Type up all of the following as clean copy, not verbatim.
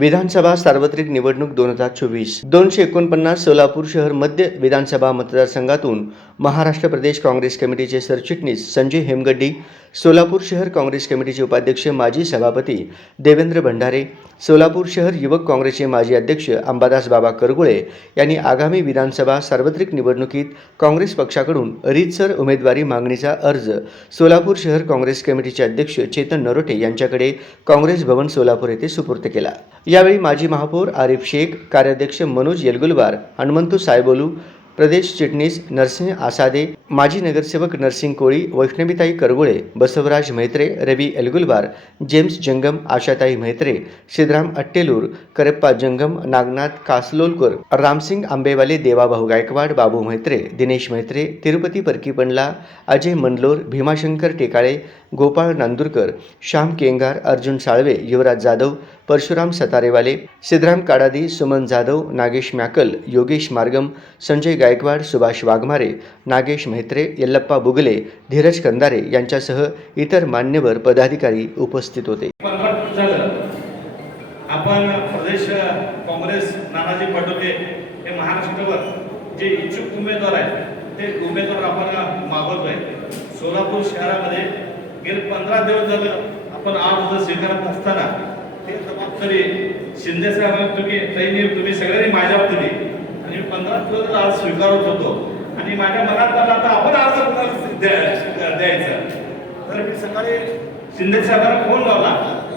विधानसभा सार्वत्रिक निवडणूक 2024 249 सोलापूर शहर मध्य विधानसभा मतदारसंघातून महाराष्ट्र प्रदेश काँग्रेस कमिटीचे सरचिटणीस संजय हेमगड्डी, सोलापूर शहर काँग्रेस कमिटीचे उपाध्यक्ष माजी सभापती देवेंद्र भंडारे, सोलापूर शहर युवक काँग्रेसचे माजी अध्यक्ष अंबादास बाबा करगुळे यांनी आगामी विधानसभा सार्वत्रिक निवडणुकीत काँग्रेस पक्षाकडून रीतसर उमेदवारी मागणीचा अर्ज सोलापूर शहर काँग्रेस कमिटीचे अध्यक्ष चेतन नरोटे यांच्याकडे काँग्रेस भवन सोलापूर येथे सुपूर्द केला। यावेळी माजी महापौर आरिफ शेख, कार्याध्यक्ष मनोज येलगुलवार, हनुमंतू सायबोलू, प्रदेश चिटणीस नरसिंह आसादे, माजी नगरसेवक नरसिंह कोळी, वैष्णवीताई करगुळे, बसवराज म्हेत्रे, रवी येलगुलवार, जेम्स जंगम, आशाताई म्हेत्रे, सिद्धराम अट्टेलूर, करप्पा जंगम, नागनाथ कासलोलकर, रामसिंग आंबेवाले, देवाभाऊ गायकवाड, बाबू म्हेत्रे, दिनेश म्हेत्रे, तिरुपती परकीपंडला, अजय मंडलोर, भीमाशंकर टेकाळे, गोपाळ नांदुरकर, श्याम केंगार, अर्जुन साळवे, युवराज जाधव, परशुराम सतारेवाले, सिद्धराम काडादी, सुमन जाधव, नागेश मॅकल, योगेश मार्गम, संजय गायकवाड, सुभाष वाघमारे, नागेश म्हेत्रे, यल्लप्पा बुगले, धीरज कंदारे यांच्यासह इतर मान्यवर पदाधिकारी उपस्थित होते। आपण प्रदेश काँग्रेस नानाजी पटोले हे महाराष्ट्रावर जे इच्छुक उमेदवार आहेत ते उमेदवार आपण मागवतोय। सोलापूर शहरामध्ये गेले 15 दिवस झाले आपण आज स्वीकारत असताना ते जबाबदारी शिंदे साहेब तुम्ही सगळ्यांनी माझ्यावर दिली आणि 15 दिवस आज स्वीकारत होतो आणि माझ्या मनात आला आता आपण आज द्यायचं। तर मी सकाळी शिंदे साहेबांना फोन लावला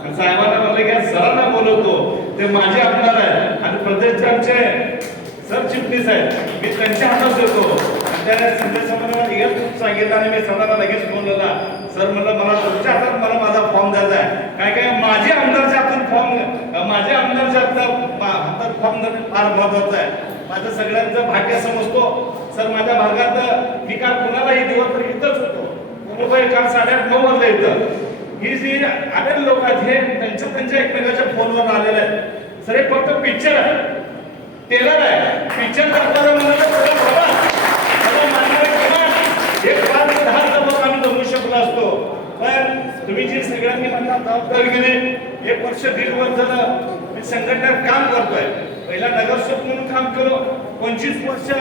आणि साहेबांना म्हणलं की सरांना बोलवतो, ते माझे आमदार आहेत आणि प्रदेशचे आमचे सरचिटणीस आहेत, मी त्यांच्या हातात देतो। त्याने शिंदे साहेबांना लगेच सांगितलं आणि मी सरांना लगेच फोन लावला, सर म्हणलं मला तुमच्या हातात मला माझा फॉर्म द्यायचा आहे। काय काय माझे आमदारच्या हातून फॉर्म माझ्या आमदारच्या हातात फॉर्म देणे फार महत्वाचं आहे। माझं सगळ्यांचं भाग्य समजतो सर, माझ्या भागात मी काल कुणालाही दिवसभर इथंच होतो, मुंबई काल 8:30-9 वाजता इथं ही जी आलेले लोक आहेत हे त्यांच्या एकमेकाच्या फोनवर आलेले आहेत। सर हे फक्त पिक्चर आहे, टेलर आहे, पिक्चर दाखवलं एक 5-10 सबक आम्ही जमू शकलो असतो, पण तुम्ही जी सगळ्यांनी मला जबाबदारी केली, 1 वर्ष 1.5 वर्ष झालं मी संघटनेत काम करतोय। पहिला नगरसेवक म्हणून काम केलो, 25 वर्ष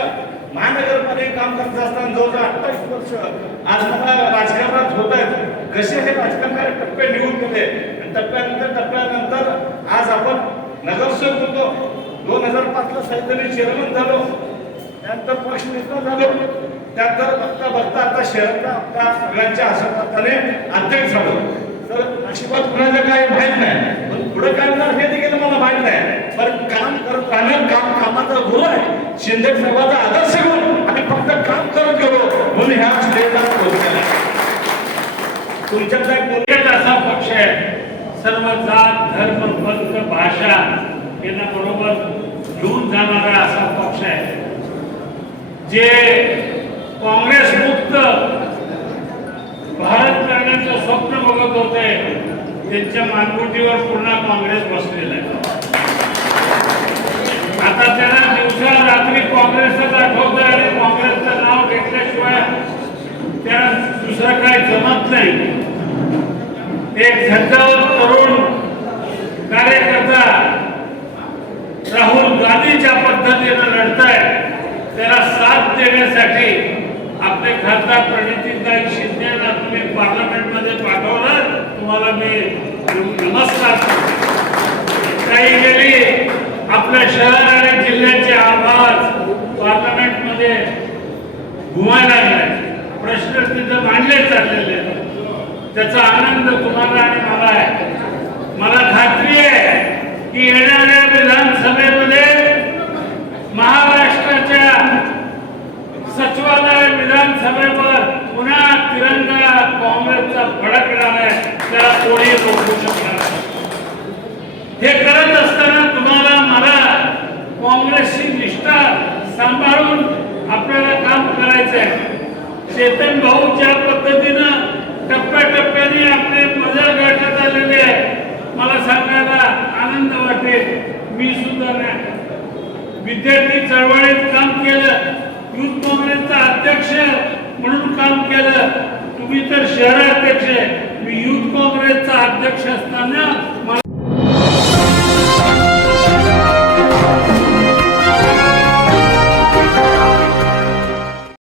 महानगरपालिकेत काम करत असताना जवळजवळ 28 वर्ष आज मला राजकारणात होत आहेत। कसे हे राजकारणाचे टप्पे निघून गेले आणि टप्प्यानंतर आज आपण नगरसेवक होतो, 2005 ला सैद्धांतिक चेअरमन झालो, त्यानंतर पक्ष नेता झालो, त्यानंतर बघता आता शहराचा आपल्या सगळ्यांच्या आशीर्वादाने अध्यक्ष झालो। तर आशीर्वाद कुणाचा काय माहित नाही, पण पुढे काय होणार हे देखील मला माहित नाही, पण काम करत राहणं कामाचा गुरु आहे। शिंदे साहेबांचा आदर्श घेऊन आणि फक्त काम करत गेलो म्हणून ह्या स्टेजला पोहोचला। तुमच्याकडे एक असा पक्ष आहे, सर्व जात धर्म पंथ भाषा यांना बरोबर घेऊन जाणारा असा पक्ष आहे, जे काँग्रेस मुक्त भारत करण्याचं स्वप्न बघत होते, त्यांच्या मानगुटीवर पुन्हा काँग्रेस बसलेला आहे। आता त्यांना दिवसा रात्री काँग्रेसच आठवतं आणि काँग्रेसचं नाव घेतल्याशिवाय त्यांना दुसरं काही जमत नाही। एक झंझावत तरुण कार्यकर्ता राहुल गांधी ज्या पद्धतीने लढताय त्याला साथ देण्यासाठी आपले खासदार प्रणितीताई शिंदेना तुम्ही पार्लमेंटमध्ये पाठवलं, तुम्हाला मी नमस्कार करतो। काही गेली आपल्या शहर आणि जिल्ह्याचे आवाज पार्लमेंटमध्ये घुमायला लागले, प्रश्न तिथं मांडले चाललेले, त्याचा आनंद तुम्हाला आणि मला आहे। मला खात्री आहे की येणाऱ्या विधानसभेमध्ये महाराष्ट्राच्या सचिवालय विधानसभेवर पुन्हा तिरंगा काँग्रेसचा फडकणार आहे, त्याला कोणी रोखू शकणार नाही। हे करत असताना तुम्हाला मला काँग्रेसची निष्ठा सांभाळून आपल्याला काम करायचं आहे। चेतन भाऊ ज्या पद्धतीनं टप्प्याटप्प्याने आपले मजा गाठत आलेले आहे, मला सांगायला आनंद वाटेल। मी सुद्धा विद्यार्थी चळवळीत काम केलं, युथ काँग्रेसचा अध्यक्ष म्हणून काम केलं, तुम्ही तर शहराध्यक्ष, मी युथ काँग्रेसचा अध्यक्ष असताना